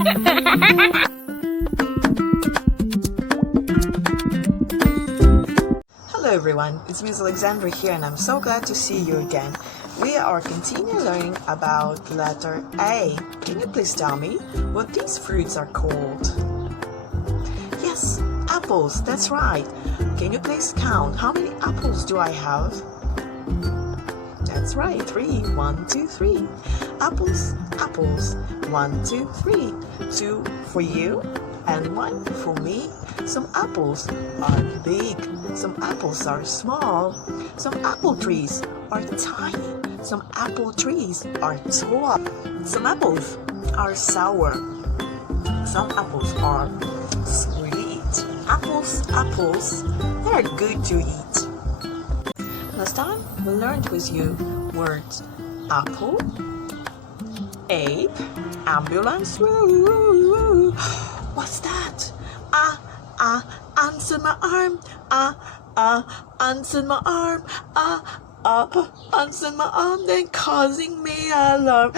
Hello everyone, it's Miss Alexandra here and I'm so glad to see you again. We are continuing learning about letter A. Can you please tell me what these fruits are called? Yes, apples, that's right. Can you please count how many apples do I have? That's right, 3. 1, 2, 3. Apples, apples. 1, 2, 3. 2 for you and 1 for me. Some apples are big, some apples are small, some apple trees are tiny, some apple trees are tall, some apples are sour, some apples are sweet. Apples, they're good to eat. Last time we learned with you words apple, ape, ambulance. Woo. What's that? Ants in my arm. Ants in my arm. Ants in my arm, then causing me alarm.